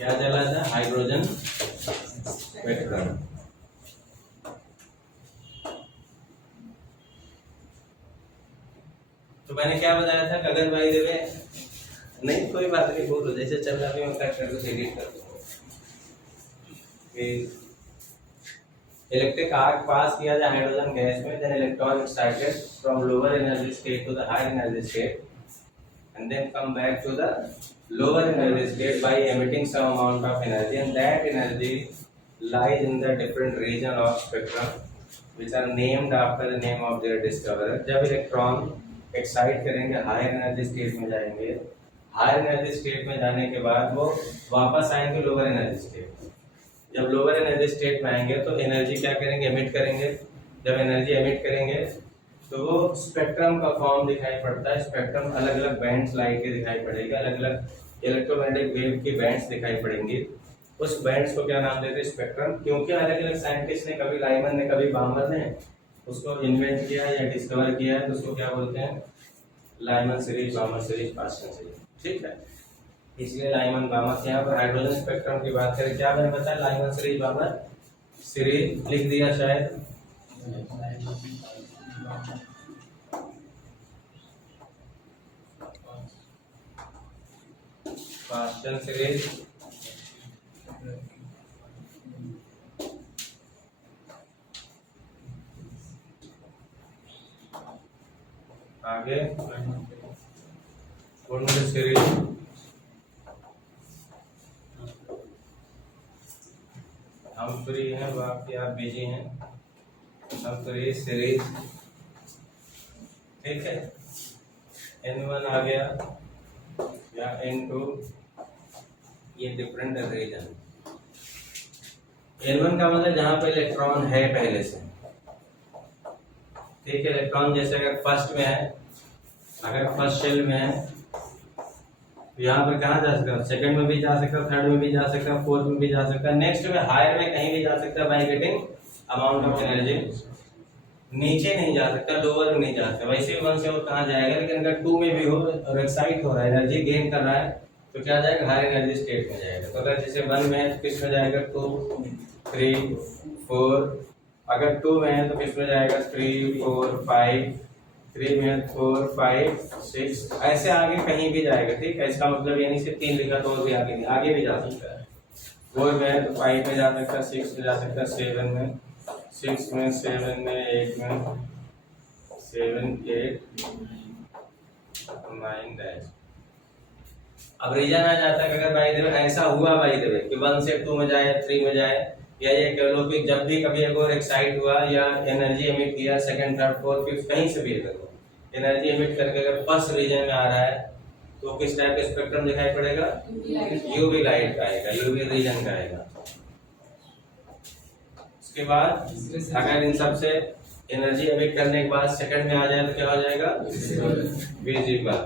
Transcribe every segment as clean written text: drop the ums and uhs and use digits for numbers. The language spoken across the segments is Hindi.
क्या चला था? Hydrogen spectrum. तो मैंने क्या बताया था? अगर भाई देवे नहीं, कोई बात नहीं, बोलो जैसे चल रहा है मैं कट करके एडिट कर दूंगा। इलेक्ट्रिक आर्क पास किया जाए हाइड्रोजन गैस में, then electron excited from lower energy state to the higher energy state and then come back to the lower energy state by emitting some amount of energy, and that energy lies in the different region of spectrum which are named after the name of their discoverer. जब इलेक्ट्रॉन एक्साइट करेंगे हायर एनर्जी स्टेट में जाएंगे, हायर एनर्जी स्टेट में जाने के बाद वो वापस आएंगे लोअर एनर्जी स्टेट। जब लोअर एनर्जी स्टेट में आएंगे तो एनर्जी क्या करेंगे? एमिट करेंगे। जब एनर्जी एमिट करेंगे तो वो स्पेक्ट्रम का फॉर्म दिखाई पड़ता है। स्पेक्ट्रम अलग अलग बैंड्स लाइट के दिखाई पड़ेगा, अलग अलग इलेक्ट्रोमैग्नेटिक वेव की बैंड्स दिखाई पड़ेंगी। उस बैंड्स को क्या नाम देते हैं? स्पेक्ट्रम। क्योंकि अलग अलग साइंटिस्ट ने, कभी लाइमन ने, कभी बामर ने उसको इन्वेंट किया या डिस्कवर किया है, तो उसको क्या बोलते हैं? Lyman series, बामर series, pascal series. ठीक है, इसलिए लाइमन बामर। यहाँ पर हाइड्रोजन स्पेक्ट्रम की बात करें, क्या मैंने बताया? लाइमन सीरीज, बामर सीरीज लिख दिया शायद। पास्कल सीरीज, आगे कुंडल सीरीज, हम फ्री हैं, बाकी आप बिजी हैं। हम फ्री सीरीज, ठीक है। N1 आ गया या N2, ये डिफरेंट रीजन। N1 का मतलब जहां पे इलेक्ट्रॉन है पहले से, ठीक है। इलेक्ट्रॉन जैसे अगर फर्स्ट में है, अगर फर्स्ट शेल में है तो यहाँ पर कहाँ जा सकता है? सेकंड में भी जा सकता है, थर्ड में भी जा सकता है, फोर्थ में भी जा सकता है, नेक्स्ट में हायर में कहीं भी जा सकता है by getting amount of energy. नीचे नहीं जा सकता, लोअर में नहीं जा सकता। वैसे भी 1 से और कहाँ जाएगा? लेकिन अगर 2 में भी हो और एक्साइट हो रहा है, एनर्जी गेन कर रहा है, तो क्या जाएगा? हायर एनर्जी स्टेट में जाएगा। तो अगर जैसे 1 में है तो किस में जाएगा? 2, 3, 4। अगर 2 में है तो किस में जाएगा? 3, 4, 5। 3 में 4, 5, 6, ऐसे आगे कहीं भी जाएगा। ठीक है, इसका मतलब यानी सिर्फ 3 लिखा तो और भी आगे भी जा सकता है। 4 में है तो 5 में जा सकता है, 6 में जा सकता है, 7 में, 6 में, 7 में, 8 में, 7, 8, 9 डैश। अब रीजन आ जाता है कि अगर बाई द वे ऐसा हुआ बाई द वे कि 1 से 2 में जाए, 3 में जाए, या ये कह लो कि जब भी कभी अगर एक्साइट हुआ या एनर्जी एमिट किया, सेकंड, थर्ड, फोर्थ, फिफ्थ, कहीं से भी अगर एनर्जी एमिट करके अगर फर्स्ट रीजन में आ रहा है तो किस टाइप का स्पेक्ट्रम दिखाई पड़ेगा? यूवी लाइट का आएगा, यूवी रीजन का आएगा। उसके बाद अगर इन सब से एनर्जी एमिट करने के बाद सेकंड में आ जाए तो क्या हो जाएगा? विजिबल।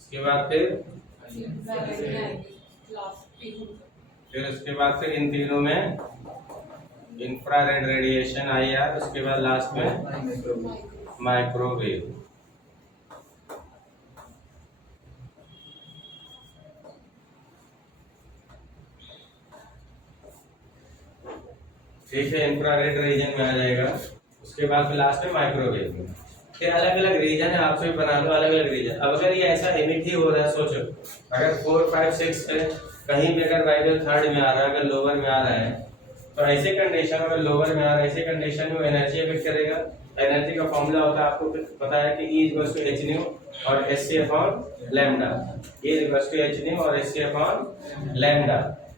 उसके बाद फिर उसके बाद इन तीनों में इंफ्रारेड रेडिएशन आई यार। उसके बाद लास्ट में माइक्रोवेव। ठीक है, इंफ्रारेड रीजन में आ जाएगा। उसके बाद लास्ट में माइक्रोवेव में। फिर अलग अलग रीजन है, आपसे बना लो अलग अलग रीजन। अब अगर ये ऐसा एमिट ही हो रहा है, सोचो अगर 4, 5, 6 है, कहीं भी अगर वाइब्रेट थर्ड में आ रहा है, अगर लोअर में आ रहा है, तो ऐसे कंडीशन में लोअर में आ रहा है, ऐसे कंडीशन में एनर्जी एमिट करेगा। एनर्जी का फॉर्मूला होता है, आपको पता है कि E=hν और Hc/λ। E=hν और Hc/λ।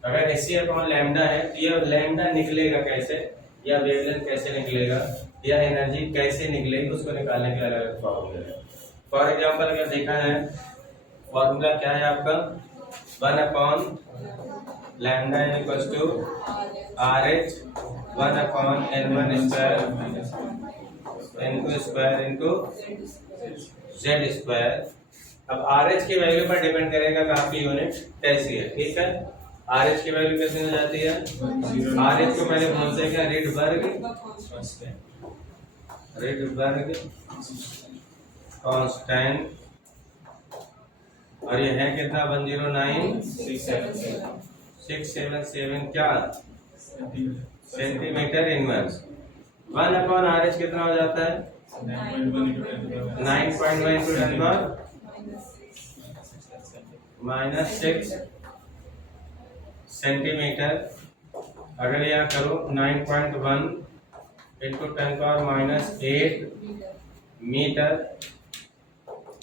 अगर Hc/λ है तो ये लैम्डा निकलेगा कैसे, या वेवलेंथ कैसे निकलेगा, या एनर्जी कैसे निकलेगी, उसको निकालने के अलग फॉर्मूला है। फॉर एग्जांपल अगर देखा है, फॉर्मूला क्या है आपका? 1/λ RH 1/N1² Z²। अब RH की वैल्यू पर डिपेंड करेगा कि आपकी यूनिट कैसी है। ठीक है, RH की वैल्यू कैसे हो जाती है? RH को पहले बोलते हैं क्या? रिडबर्ग कांस्टेंट और ये है कितना 109,677 क्या सेंटीमीटर इनवर्स। 1/RH कितना हो जाता है 9.1 इंटू 10 पावर -6 सेंटीमीटर। अगर यहाँ करो 9.1 इंटू 10 पावर -8 मीटर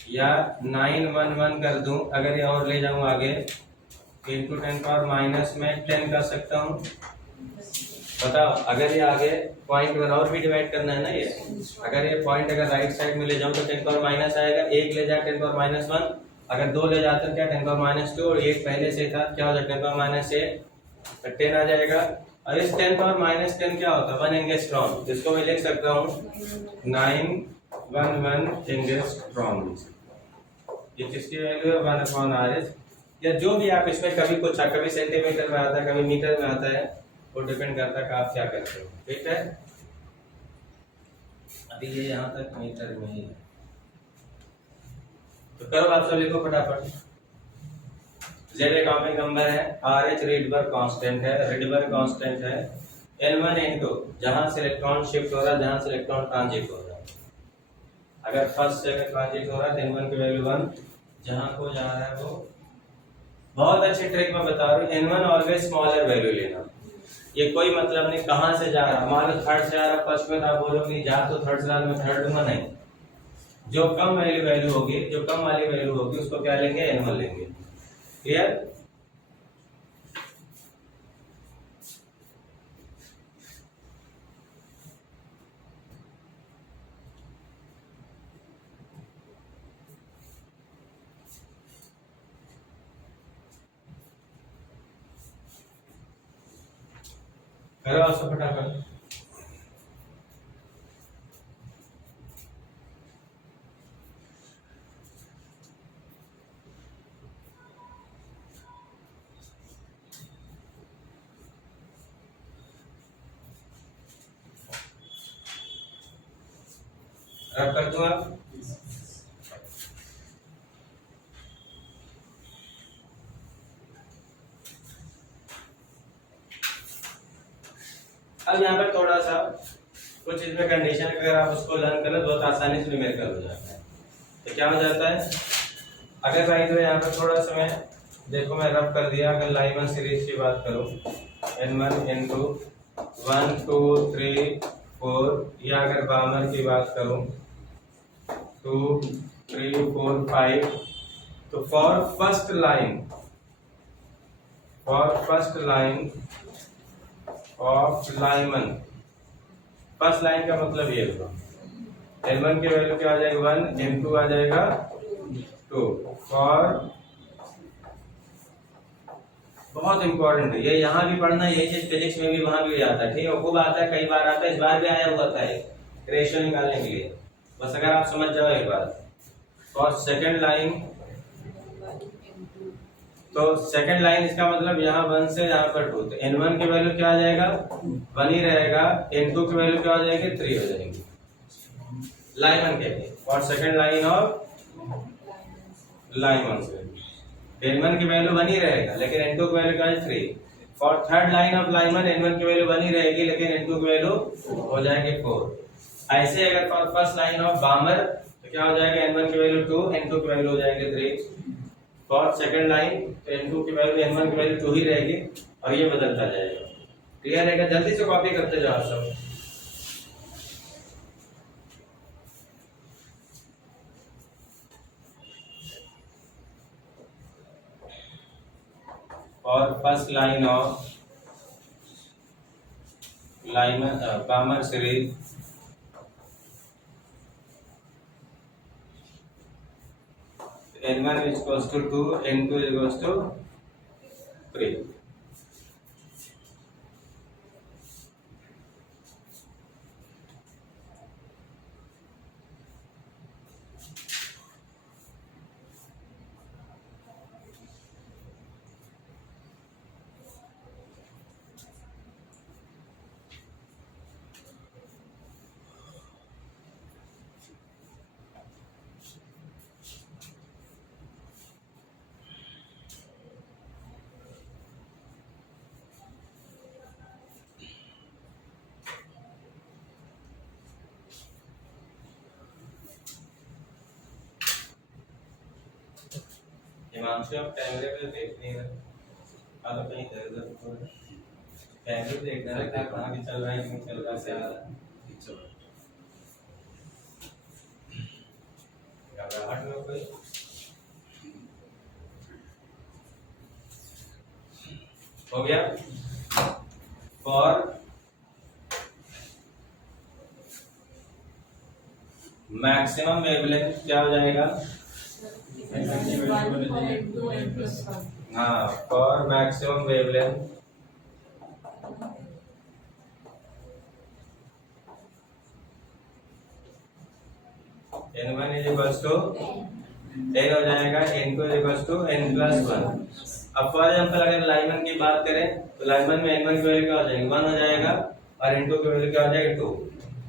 या 911 कर दूं, अगर ये और ले जाऊं आगे इंटू 10 पावर माइनस में 10 कर सकता हूं। बताओ अगर ये आगे पॉइंट वन और भी डिवाइड करना है ना, ये अगर ये पॉइंट अगर राइट साइड में ले जाऊं तो 10 पावर माइनस आएगा, एक ले जाए 10 पावर -1, अगर दो ले जाते क्या 10 पावर -2 और एक पहले से था क्या हो जाएगा 10 पावर -8 10 आ जाएगा। और इस 10 पावर -10 क्या होता है 1 एंगस्ट्रॉम, जिसको मैं लिख सकता हूँ 911 एंगस्ट्रॉम। ये किसकी वैल्यू है 1/RH, या जो भी आप इसमें कभी कुछ कभी सेंटीमीटर में आता है कभी मीटर में आता है, वो डिपेंड करता है कि आप क्या करते हो। ठीक है, अभी ये यहाँ तक मीटर में ही है, तो करो आप सब लिखो फटाफट। जेड एटॉमिक नंबर है, RH रिडबर्ग कांस्टेंट है, रिडबर्ग कांस्टेंट है N1 N2, जहां से इलेक्ट्रॉन शिफ्ट हो रहा है जहां से इलेक्ट्रॉन ट्रांजिट हो रहा है। अगर फर्स्ट से अगर ट्रांजिट हो रहा है N1 की वैल्यू 1, जहां को जा रहा है वो, बहुत अच्छी ट्रिक मैं बता रहा हूँ, N1 ऑलवेज स्मॉलर वैल्यू लेना। ये कोई मतलब नहीं कहां से जा रहा, मान लो थर्ड से आ रहा फर्स्ट में, तो आप बोलोगे जा तो थर्ड से मैं थर्ड दूंगा, नहीं, जो कम वैल्यू होगी, जो कम वाली वैल्यू होगी उसको क्या लेंगे N1 लेंगे। क्लियर? करो आप सब फटाफट। रब कर दूं आप। अब यहाँ पर थोड़ा सा कुछ इसमें कंडीशन अगर आप उसको लर्न करें तो बहुत आसानी से न्यूमेरिकल हो जाता है। तो क्या हो जाता है, अगर भाई तो यहाँ पर थोड़ा सा मैं देखो मैं रब कर दिया, अगर लाइमन सीरीज की बात करूं N1 N2 1 2 3 4, या अगर बामर की बात करूं 2 3 4 5, तो for first line of Lyman, first line का मतलब ये होगा N1 की वैल्यू क्या आ जाएगा 1, N2 आ जाएगा 2। फॉर, बहुत इंपॉर्टेंट है ये, यहाँ भी पढ़ना, यही चीज फिजिक्स में भी वहां भी आता है। ठीक है, खूब आता है, कई बार आता है, इस बार भी आया हुआ था रेशियो निकालने के लिए, बस अगर आप समझ जाओ एक बार। फॉर सेकेंड लाइन, तो सेकेंड लाइन इसका मतलब यहाँ 1 से यहाँ पर 2, तो N1 की वैल्यू क्या आ जाएगा 1 ही रहेगा, N2 की वैल्यू क्या हो जाएगी 3 हो जाएगी लाइमन के लिए। और सेकेंड लाइन ऑफ लाइमन से N1 की वैल्यू 1 ही रहेगा लेकिन N2 की वैल्यू क्या है 3। For third line of Lyman N1 की वैल्यू 1 ही रहेगी लेकिन N2 की वैल्यू हो जाएगी 4। ऐसे अगर फॉर फर्स्ट लाइन ऑफ बामर तो क्या हो जाएगा N1 की वैल्यू 2, N2 की वैल्यू हो जाएगी 3। फॉर सेकंड लाइन तो N2 की वैल्यू N1 की वैल्यू 2 ही रहेगी और ये बदलता जाएगा। क्लियर है? जल्दी से कॉपी करते जाओ सब। और first line of बामर series N1 is equals to 2, N2 is equals to 3। Himanshu अब कैमरे पे देख नहीं रहे, तो कहीं इधर उधर हो रहा है। कैमरे देखना रहता है कहाँ भी चल रहा है, नहीं चल रहा है, क्या घबराहट में कोई हो गया। फॉर मैक्सिमम वेवलेंथ क्या हो जाएगा? हाँ, for maximum wavelength n1 is equals to n हो जाएगा, n2 is equals to n+1। अब फॉर एग्जांपल अगर लाइन 1 की बात करें तो लाइन 1 में n1 की वैल्यू क्या हो जाएगी? 1 हो जाएगा, और n2 की वैल्यू क्या हो जाएगी? 2।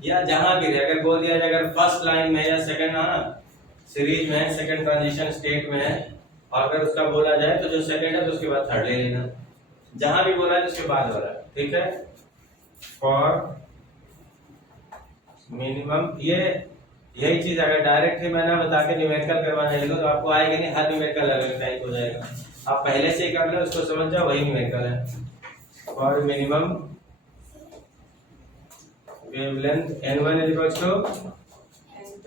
या जहां भी अगर बोल दिया जाए अगर फर्स्ट लाइन में या सेकंड सीरीज में सेकंड ट्रांजिशन स्टेट में है, और अगर उसका बोला जाए तो जो सेकंड है तो उसके बाद थर्ड ले लेना, जहां भी बोला है तो उसके बाद वाला, ठीक है। फॉर मिनिमम यही चीज अगर डायरेक्ट ही मैंने बता के न्यूमेरिकल करवाना है तो आपको आएगा नहीं, हर न्यूमेरिकल अलग टाइप हो जाएगा। आप पहले से ही कर लो, उसको समझ जाओ, वही न्यूमेरिकल है। For minimum wavelength n1 is equals to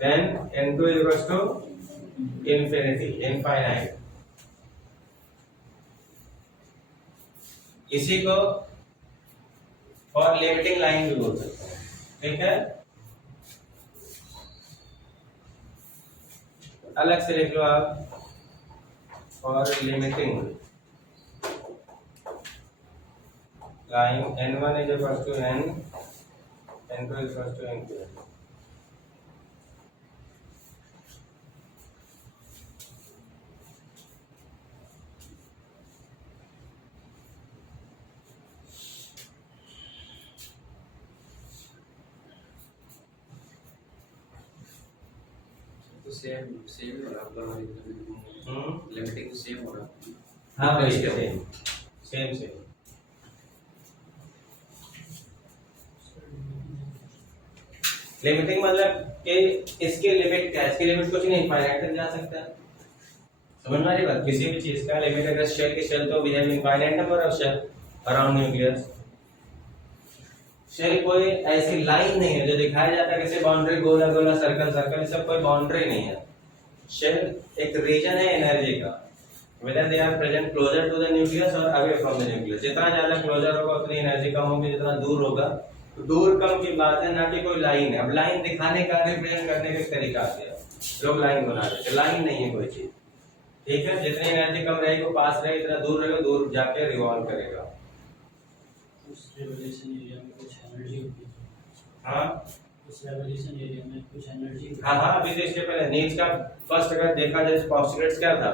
10, n2 is equals to infinite। इसी को और लिमिटिंग लाइन भी बोल सकते हैं, ठीक है। अलग से लिख लो आप, और limiting line n1 is equals to n, n2 is equals to n2। तो सेम हो रहा आपका लिमिटिंग तो सेम हो रहा। हाँ भाई, सेम लिमिटिंग मतलब कि इसकी लिमिट क्या है? इसकी लिमिट कुछ नहीं, फाइनाइट तक जा सकता है। समझ में आ रही बात? किसी भी चीज का लिमिट अगर शेल की शेल तो we have infinite number of shell around nucleus. Shell कोई ऐसी लाइन नहीं है जो दिखाया जाता है किसी बाउंड्री, गोला गोला सर्कल सर्कल, सब कोई बाउंड्री नहीं है। शेल एक रीजन है एनर्जी का, whether they are present closer to the nucleus or away from the nucleus। जितना ज्यादा क्लोजर होगा उतनी एनर्जी कम होगी, जितना दूर होगा तो दूर कम की बात है, ना कि कोई लाइन है। अब लाइन दिखाने का, रिप्रेजेंट करने का तरीका आ गया, लोग लाइन बना देते, लाइन नहीं है कोई चीज, ठीक है। जितनी एनर्जी कम रहेगी वो पास रहेगी, इतना दूर रहेगा दूर जाके रिवॉल्व करेगा। उस रेवोल्यूशन एरिया में कुछ एनर्जी होती है। हाँ, उस रेवोल्यूशन एरिया में कुछ एनर्जी। हाँ, अभी तो इसके पहले नीड्स का फर्स्ट अगर देखा जाए पोस्टुलेट्स क्या था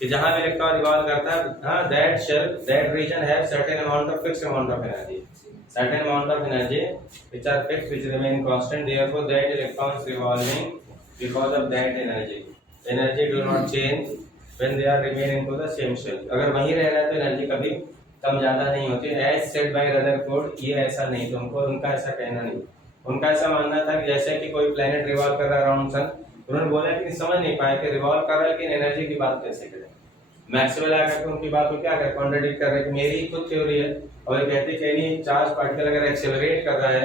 कि जहां भी इलेक्ट्रॉन रिवॉल्व करता है, हाँ, that region have certain amount of fixed amount of energy, certain amount of energy which are fixed, which remain constant, therefore that electrons revolving because of that energy do not change when they are remain into the same shell। अगर वहीं रह रहा है तो एनर्जी कभी कम ज्यादा नहीं होती। as said by रदरफोर्ड, ये ऐसा नहीं, तो उनको उनका ऐसा कहना नहीं। उनका ऐसा मानना था कि जैसे कि कोई प्लेनेट रिवॉल्व कर रहा है अराउंड सन, उन्होंने बोला कि समझ नहीं पाया कि रिवॉल्व कर रहा है लेकिन एनर्जी की बात कैसे करें। मैक्सवेल आकर के उनकी बात को क्या कर कॉन्ट्रडिक्ट कर रहे हैं कि मेरी खुद थ्योरी है, और कहते हैं कि एनी चार्ज पार्टिकल अगर एक्सेलरेट कर रहा है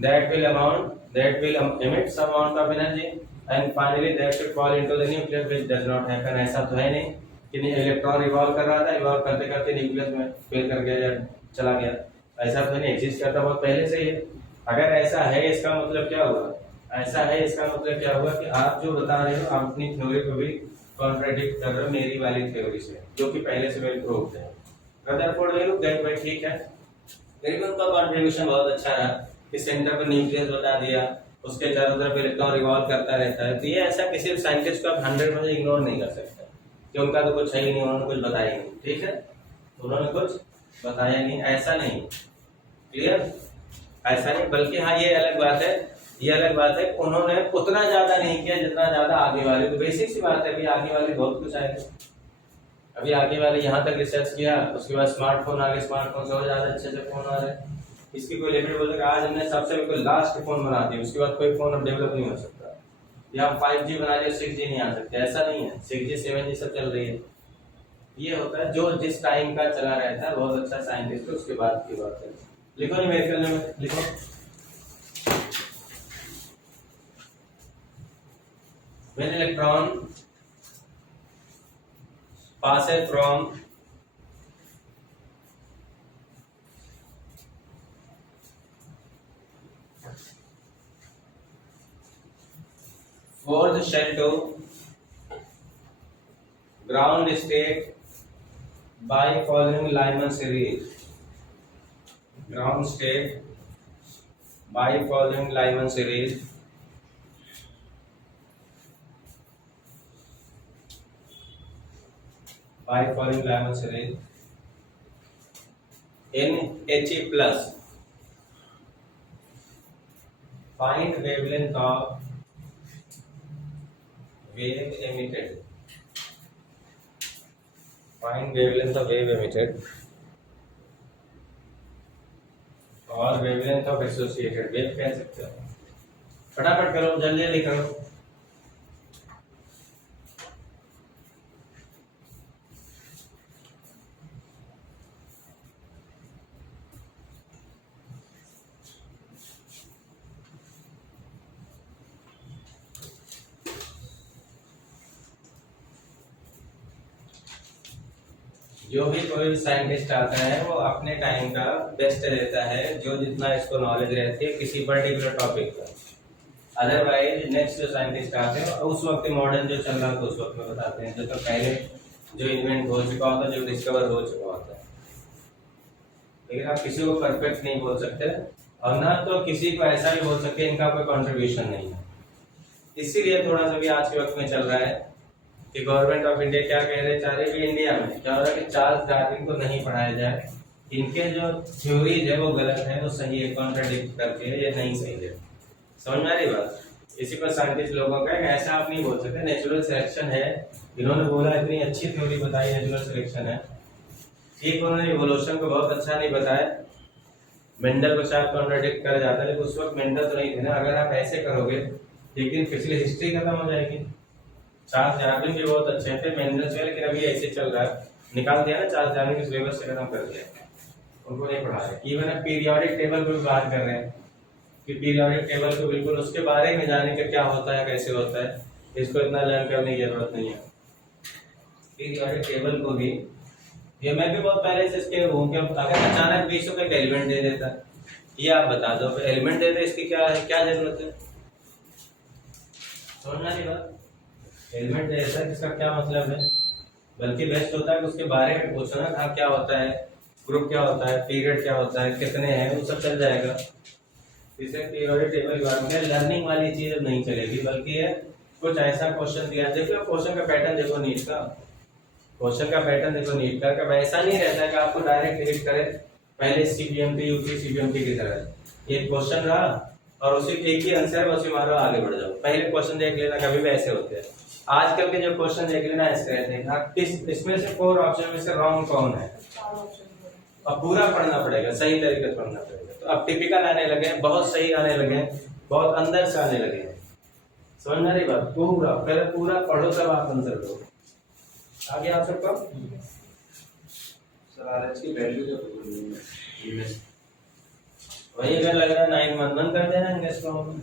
that will emit some amount of energy and finally that should fall into the nucleus, which does not happen। ऐसा तो है नहीं कि इलेक्ट्रॉन रिवॉल्व कर रहा था, रिवॉल्व करते करते न्यूक्लियस में फेल कर गया या चला गया, ऐसा तो नहीं, एग्जिस्ट करता बहुत पहले से ही है। अगर ऐसा है इसका मतलब क्या हुआ? ऐसा है इसका मतलब क्या हुआ कि आप जो बता रहे हो आप अपनी थ्योरी को भी कॉन्ट्रडिक्ट कर रहे हो मेरी वाली थ्योरी से, जो कि पहले से वेल प्रूव्ड है। रदरफोर्ड ने लोग गए भाई ठीक है, लेकिन उनका कंट्रीब्यूशन बहुत अच्छा रहा कि सेंटर पर न्यूक्लियस बता दिया, उसके चारों तरफ इलेक्ट्रॉन रिवॉल्व करता रहता है। तो ये ऐसा किसी भी साइंटिस्ट को आप 100% इग्नोर नहीं कर सकते कि उनका तो कुछ है ही नहीं, उन्होंने कुछ बताया ही नहीं, ठीक है, उन्होंने कुछ बताया नहीं, ऐसा नहीं, क्लियर, ऐसा नहीं। बल्कि हाँ ये अलग बात है, ये अलग बात है उन्होंने उतना ज्यादा नहीं किया जितना ज्यादा आगे वाले, तो बेसिक सी बात है, अभी आगे वाले बहुत कुछ आएगा, अभी आगे वाले यहाँ तक रिसर्च किया, उसके बाद स्मार्टफोन आ गए, स्मार्टफोन से और ज्यादा अच्छे से फोन आ रहे हैं। इसकी कोई लिमिट बोल सकते आज हमने सबसे कोई लास्ट फोन बना दिया, उसके बाद कोई फोन अब डेवलप नहीं हो सकता, या हम 5G बना रहे 6G नहीं आ सकते, ऐसा नहीं है, 6G 7G सब चल रही है, ये होता है जो जिस टाइम का चला रहता है, बहुत अच्छा साइंटिस्ट है, उसके बाद की बात है। लिखो न्यूमेरिकल में, लिखो when electron passes from fourth shell to ground state by following Lyman series. Ground state by following Lyman series. By following Lyman series in He plus. Find wavelength of wave emitted. Find wavelength of wave emitted और wavelength of associated wave कह सकते हो। फटाफट करो, जल्दी जल्दी करो। जो भी कोई साइंटिस्ट आता है वो अपने टाइम का बेस्ट देता है, जो जितना इसको नॉलेज रहती है किसी पर्टिकुलर टॉपिक पर। अदरवाइज नेक्स्ट जो साइंटिस्ट आते हैं उस वक्त मॉडर्न जो चल रहा था उस वक्त में बताते हैं, जो तो पहले जो इन्वेंट हो चुका होता है, जो डिस्कवर हो चुका होता है। लेकिन आप किसी को परफेक्ट नहीं बोल सकते और ना तो किसी को ऐसा भी बोल सकते इनका कोई कंट्रीब्यूशन नहीं है। इसीलिए थोड़ा सा भी आज के वक्त में चल रहा है कि गवर्नमेंट ऑफ इंडिया क्या कह रहे चाह रहे कि इंडिया में क्या हो रहा है कि चार्ल्स डार्विन को नहीं पढ़ाया जाए, इनके जो थ्योरीज है वो गलत है, वो सही है, कॉन्ट्राडिक्ट करके ये नहीं सही है। समझ में आ रही बात? इसी पर साइंटिस्ट लोगों का है ऐसा आप नहीं बोल सकते नेचुरल सिलेक्शन है, इन्होंने बोला इतनी अच्छी थ्योरी बताई नेचुरल सिलेक्शन है, ठीक, उन्होंने इवोल्यूशन को बहुत अच्छा नहीं बताया, मेंडल को शायद कॉन्ट्राडिक्ट कर जाता है, लेकिन उस वक्त मेंडल तो नहीं थे ना। अगर आप ऐसे करोगे लेकिन पिछली हिस्ट्री खत्म हो जाएगी। चार्ल्स डार्विन भी बहुत अच्छे थे, मेंडल से, लेकिन अभी ऐसे चल रहा है, निकाल दिया ना चार्ल्स डार्विन के सिलेबस से खत्म कर दिया, उनको नहीं पढ़ा रहे। इवन पीरियोडिक टेबल पर भी बात कर रहे हैं कि पीरियोडिक टेबल को बिल्कुल उसके बारे में जाने का क्या होता है, कैसे होता है, इसको इतना लर्न करने की जरूरत नहीं है। पीरियोडिक टेबल को भी ये मैं भी बहुत पहले से इसके हूँ कि अगर अचानक 20 का एलिमेंट दे देता, ये आप बता दो एलिमेंट दे दे, इसकी क्या है, क्या जरूरत है? समझना नहीं बात, एलिमेंट दे देता है इसका क्या मतलब है? बल्कि बेस्ट होता है कि उसके बारे में पूछो ना, हाँ क्या होता है, ग्रुप क्या होता है, पीरियड क्या होता है, कितने हैं, वो सब चल जाएगा। इसे पीरियोडिक टेबल के बारे में लर्निंग वाली चीज अब नहीं चलेगी, बल्कि ये कुछ ऐसा क्वेश्चन दिया। देखो क्वेश्चन का पैटर्न देखो नीट का, क्वेश्चन का पैटर्न देखो नीट का, कब ऐसा नहीं रहता है कि आपको डायरेक्ट हिट करे पहले सीबीएमटी यूपी सीबीएमटी की तरह ये क्वेश्चन रहा और उसी एक ही आंसर उसी मारो आगे बढ़ जाओ। पहले क्वेश्चन देख लेना, कभी भी ऐसे होते हैं। आजकल के जो क्वेश्चन देख लेना ऐसे रहते हैं, इसमें से 4 ऑप्शन में से रॉन्ग कौन है, अब पूरा पढ़ना पड़ेगा, सही तरीके से पढ़ना पड़ेगा। तो अब टिपिकल आने लगे, बहुत सही आने लगे, बहुत अंदर से आने लगे। समझ रही बात? पूरा पहले पूरा पढ़ो तब आप आंसर दो। आगे आप सबको सर आरएच की वैल्यू जो वही अगर लग रहा है 911 कर देना इंग्लिश में,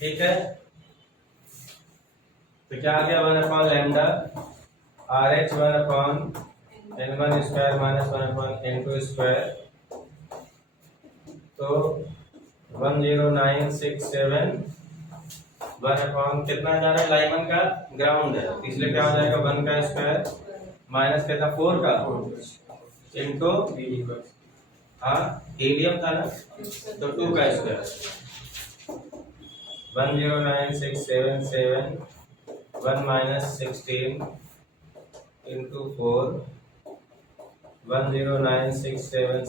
ठीक है? तो क्या आ गया 1 lambda RH 1 N1 square minus 1 N2 square, तो 10967 1 कितना जा रहा है, लाइमन का ग्राउंड है, इसलिए क्या हो जाएगा 1 का स्क्वायर माइनस कितना 4 का इनटू हाँ हीलियम था ना, तो 2 का square 10967 1 minus 16 into 4 10967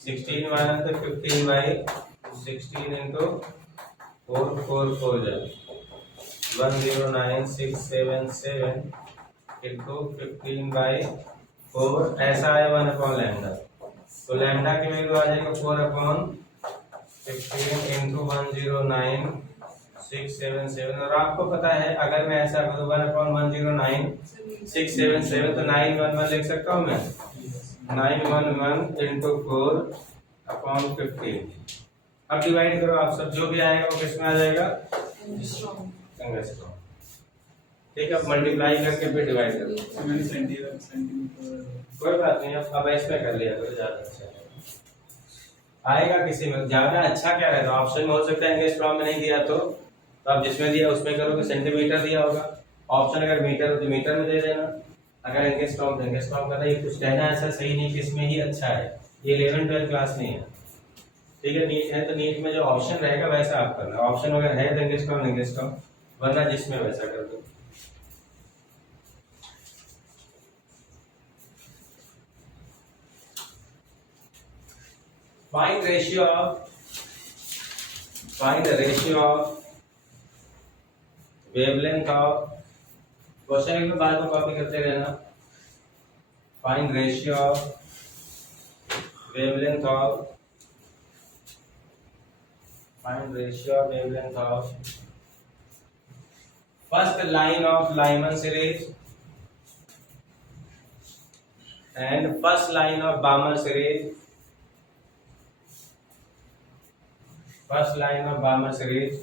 16 minus 15 by 16 into 4 4 4 जाए 10967 इंटू 15 बाई 4 ऐसा है 1 लैम्डा। तो लैम्डा की वैल्यू आ जाएगा 4/15 इंटू 109 677 और आपको पता है अगर मैं ऐसा करूँ 1/109 677 तो 911 लिख सकता हूँ मैं 911 into 4/15। अब डिवाइड करो आप सब, जो भी आएगा वो किस में आ जाएगा एंगस्ट्रॉम। ठीक है, अब मल्टीप्लाई करके फिर डिवाइड करो। मैंने सेंटीमीटर कोई बात नहीं, अब इसमें कर लिया करो, ज्यादा अच्छा है। आएगा किसी में ज्यादा अच्छा क्या रहेगा, ऑप्शन में हो सकता है एंगस्ट्रॉम में नहीं दिया तो आप जिसमें दिया उसमें करोगे, सेंटीमीटर दिया होगा, ऑप्शन अगर मीटर हो तो मीटर में दे देना, अगर एंगस्ट्रॉम तो एंगस्ट्रॉम करना। ये कुछ कहना ऐसा सही नहीं कि इसमें ही अच्छा है, ये 11-12 क्लास नहीं है। ठीक है, नीट है तो नीट में जो ऑप्शन रहेगा वैसा आप करना, ऑप्शन अगर है तो एंगस्ट्रॉम, वरना जिसमें वैसा कर दो। Find the ratio of wavelength of, question एक बार में कॉपी करते रहना। Find ratio of wavelength of first line of Lyman series and first line of Balmer series. First line of Balmer series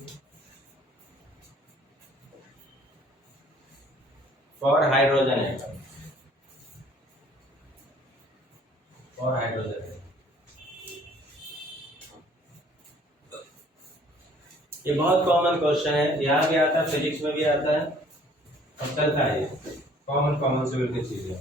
for hydrogen atom. For hydrogen atom. ये बहुत कॉमन क्वेश्चन है, यहाँ भी आता है, फिजिक्स में भी आता है और चलता है, कॉमन से मिलकर चीजें।